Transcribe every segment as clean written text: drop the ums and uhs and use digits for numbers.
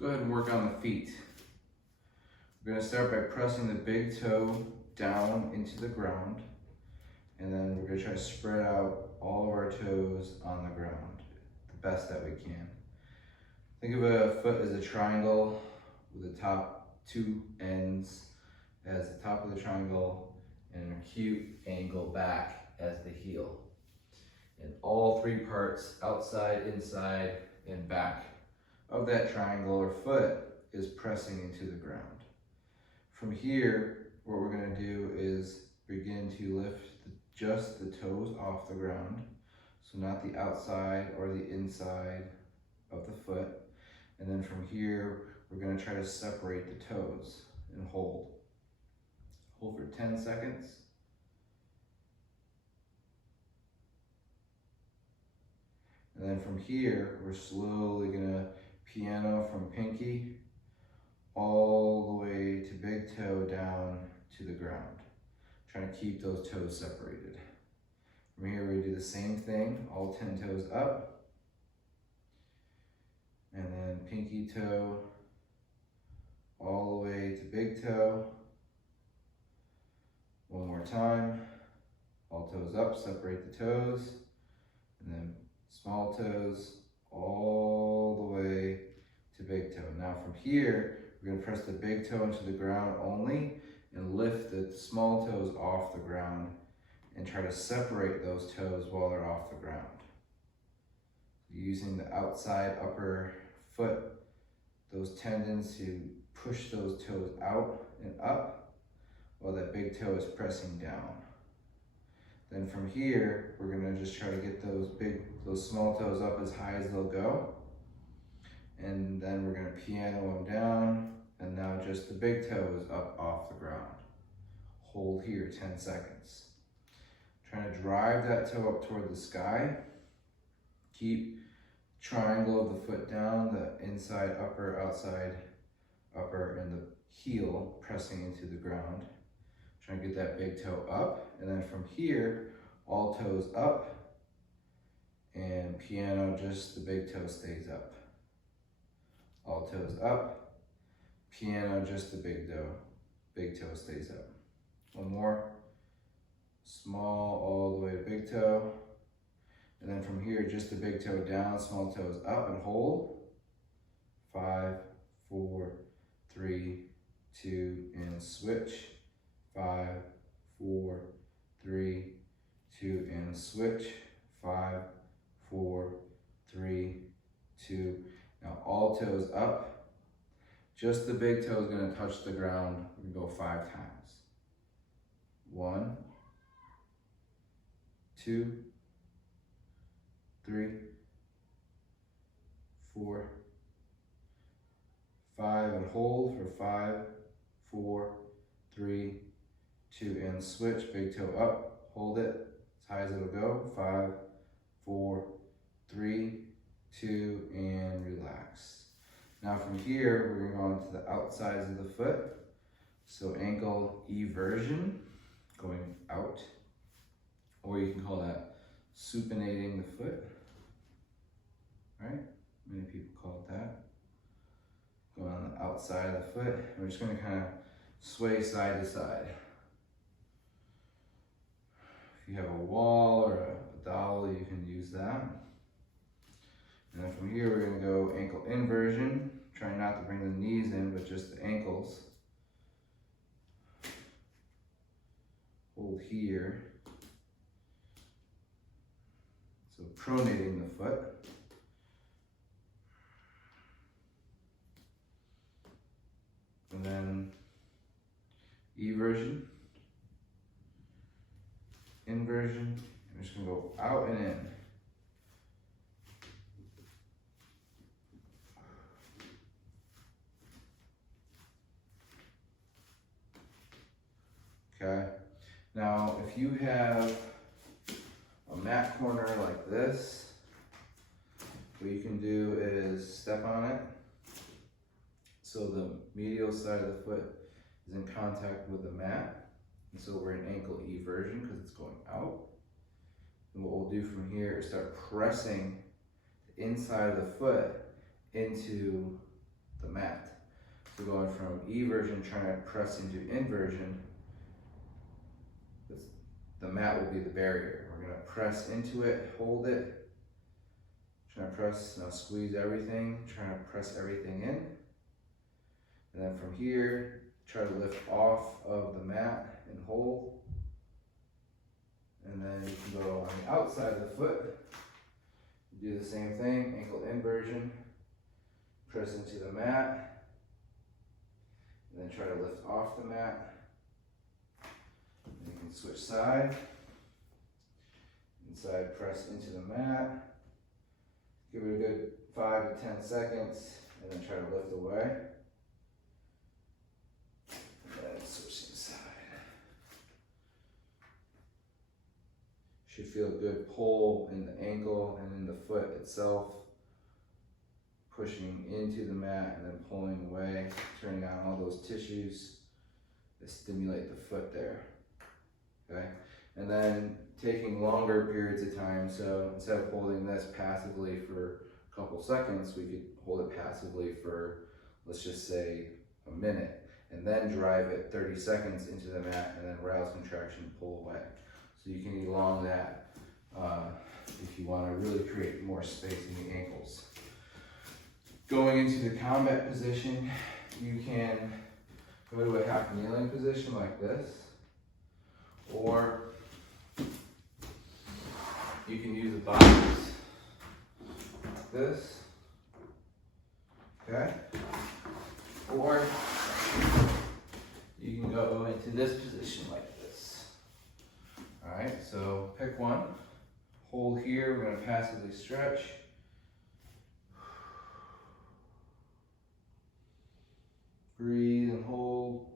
Go ahead and work on the feet. We're going to start by pressing the big toe down into the ground, and then we're going to try to spread out all of our toes on the ground the best that we can. Think of a foot as a triangle with the top two ends as the top of the triangle and an acute angle back as the heel. And all three parts, outside, inside, and back of that triangle or foot is pressing into the ground. From here, what we're going to do is begin to lift just the toes off the ground. So not the outside or the inside of the foot. And then from here, we're going to try to separate the toes and hold. Hold for 10 seconds. And then from here, we're slowly going to piano from pinky all the way to big toe down to the ground. Trying to keep those toes separated. From here, we do the same thing, all 10 toes up. And then pinky toe all the way to big toe. One more time. All toes up, separate the toes. And then small toes all the way to big toe. Now from here, we're going to press the big toe into the ground only and lift the small toes off the ground and try to separate those toes while they're off the ground. Using the outside upper foot, those tendons to push those toes out and up while that big toe is pressing down. Then from here, we're gonna just try to get those small toes up as high as they'll go. And then we're gonna piano them down, and now just the big toe is up off the ground. Hold here 10 seconds. Trying to drive that toe up toward the sky. Keep triangle of the foot down, the inside, upper, outside, upper, and the heel pressing into the ground. Trying to get that big toe up, and then from here, all toes up, and piano, just the big toe stays up. All toes up, piano, just the big toe stays up. One more, small all the way to big toe, and then from here, just the big toe down, small toes up, and hold. 5, 4, 3, 2, and switch. 5, 4, 3, 2, and switch. 5, 4, 3, 2. Now all toes up. Just the big toe is going to touch the ground. We can go 5 times. 1, 2, 3, 4, 5, and hold for 5, 4, 3, 2, and switch. Big toe up, hold it as high as it'll go. 5, 4, 3, 2, and relax. Now from here, we're going to go into the outsides of the foot. So ankle eversion, going out, or you can call that supinating the foot, right? Many people call it that. Going on the outside of the foot. We're just going to kind of sway side to side. If you have a wall or a dowel, you can use that. And then from here, we're going to go ankle inversion. Try not to bring the knees in, but just the ankles. Hold here. So pronating the foot. And then eversion, inversion. I'm just going to go out and in. Okay. Now, if you have a mat corner like this, what you can do is step on it so the medial side of the foot is in contact with the mat. And so we're in ankle eversion because it's going out. And what we'll do from here is start pressing the inside of the foot into the mat. So going from eversion, trying to press into inversion, the mat will be the barrier. We're gonna press into it, hold it, trying to press, now squeeze everything, trying to press everything in. And then from here, try to lift off of the mat and hold. And then you can go on the outside of the foot. Do the same thing, ankle inversion, press into the mat, and then try to lift off the mat. And you can switch side. Inside, press into the mat. Give it a good 5 to 10 seconds, and then try to lift away. And then switch inside. Should feel a good pull in the ankle and in the foot itself. Pushing into the mat and then pulling away, turning on all those tissues that stimulate the foot there. Okay? And then taking longer periods of time. So instead of holding this passively for a couple seconds, we could hold it passively for, let's just say, a minute, and then drive it 30 seconds into the mat and then rouse contraction, pull away. So you can elong that if you want to really create more space in the ankles. Going into the combat position, you can go to a half kneeling position like this, or you can use the bodies like this, okay? Or you can go into this position like this. All right, so pick one, hold here, we're gonna passively stretch. Breathe and hold.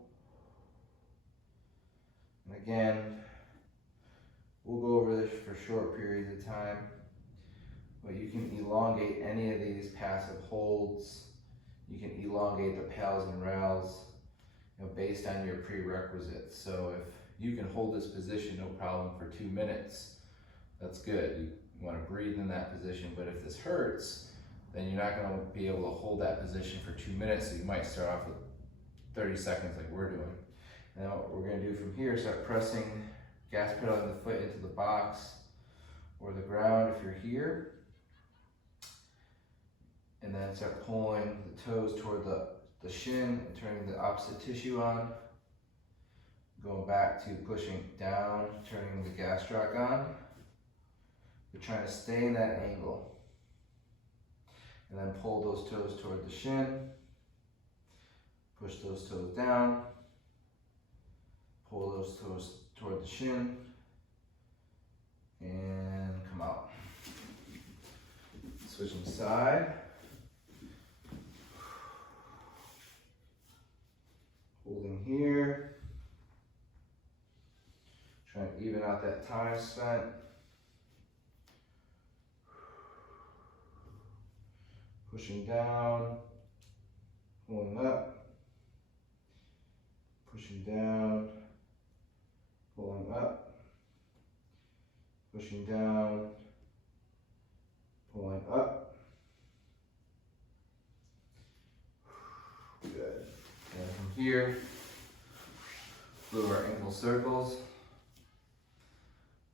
And again, we'll go over this for short periods of time, but you can elongate any of these passive holds. You can elongate the pals and rows, based on your prerequisites. So if you can hold this position no problem for 2 minutes, that's good. You want to breathe in that position, but if this hurts, then you're not going to be able to hold that position for 2 minutes, so you might start off with 30 seconds like we're doing. Now what we're going to do from here, start pressing gas pedal of the foot into the box or the ground if you're here, and then start pulling the toes toward the shin and turning the opposite tissue on, going back to pushing down, turning the gastroc on. We're trying to stay in that angle, and then pull those toes toward the shin, push those toes down, pull those toes toward the shin, and come out. Switching side. Holding here. Trying to even out that time spent. Pushing down, pulling up, pushing down, pulling up, pushing down, pulling up. Good. And from here, move our ankle circles,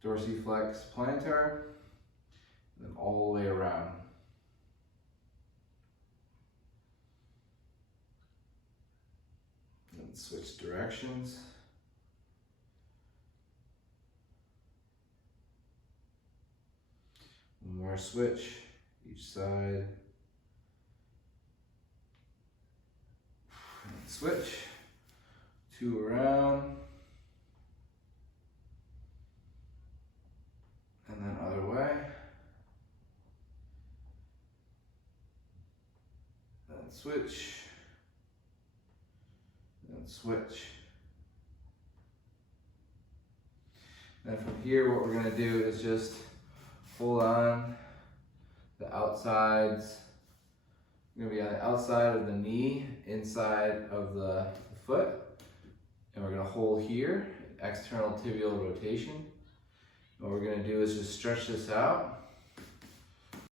dorsiflex plantar, and then all the way around. And switch directions. One more switch, each side. And switch, 2 around. And then other way. Then switch. Then switch. Then from here, what we're going to do is just hold on the outsides. We're going to be on the outside of the knee, inside of the foot. And we're going to hold here, external tibial rotation. What we're going to do is just stretch this out.